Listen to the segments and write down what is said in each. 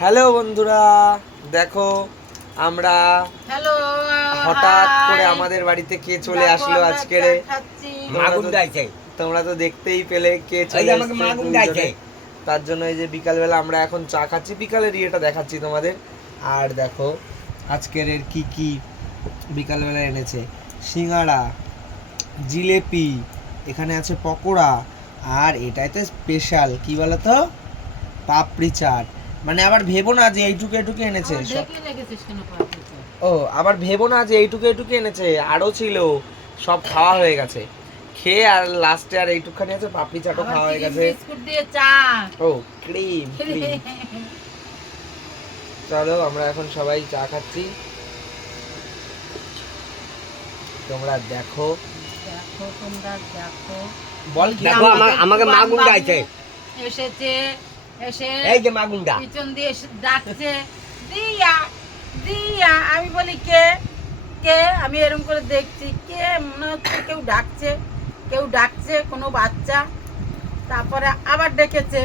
Hello বন্ধুরা দেখো আমরা হ্যালো হঠাৎ করে আমাদের বাড়িতে কে চলে আসলো ডাইছে। তোমরা তো দেখতেই পেলে কে এই চলে। তার জন্য এই যে বিকালবেলা আমরা এখন চা খাচ্ছি বিকালের ইয়েটা দেখাচ্ছি তোমাদের। আর দেখো আজকের এর কি কি বিকালবেলা এনেছে? সিঙ্গাড়া জিলেপি এখানে আছে পকোড়া আর এটাই তো স্পেশাল কি বলো তো পাপড়ি চাট। মানে আবার ভেবো না যে এইটুকু এইটুকু এনেছে? ও আবার ভেবো না যে এইটুকু এইটুকু এনেছে আরও ছিল সব খাওয়া হয়ে গেছে। খেয়ে আর লাস্টে আর এইটুকখানি আছে পাপড়ি চাটও খাওয়া হয়ে গেছে। বিস্কুট দিয়ে চা। ও ক্রিম চলো আমরা এখন সবাই চা খাচ্ছি। তোমরা দেখো। দেখো তোমরা দেখো। বল কি দেখো আমার আমাকে মাগুর ডাইছে এসেছে। এসে এই যে মাগুনটা পিছন দিয়ে এসে ডাকছে দিয়া দিয়া। আমি বলি কে? কে? আমি এরকম করে দেখছি কে? মনে হচ্ছে কেউ ডাকছে কেউ ডাকছে কোনো বাচ্চা। তারপরে আবার ডেকেছে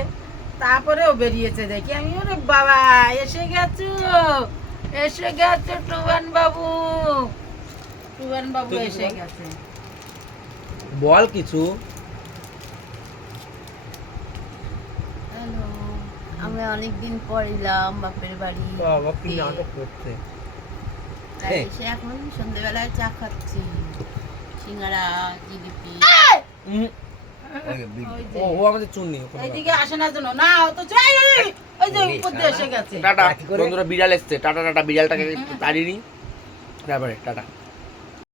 তারপরেও বেরিয়েছে দেখি। আমি ওরে বাবা এসে গেছো এসে গেছো টুবান বাবু। টুবান বাবু এসে গেছে। বল কিছু। হ্যালো। আমি অনেকদিন পর এলাম বাপের বাড়ি বাবা কি নাটক করছে? তাই এসে এখন সন্ধ্যেবেলায় চা খাচ্ছি। সিঙ্গারা জিলিপি। ও ও আমাদের চুন্নি এইদিকে আসে না জন্য। না তো চাই ওই যে উপর দিয়ে এসে গেছে। টাটা। বন্ধুরা বিড়াল এসছে। টাটা টাটা বিড়ালটাকে তাড়িয়ে নি তারপরে টাটা।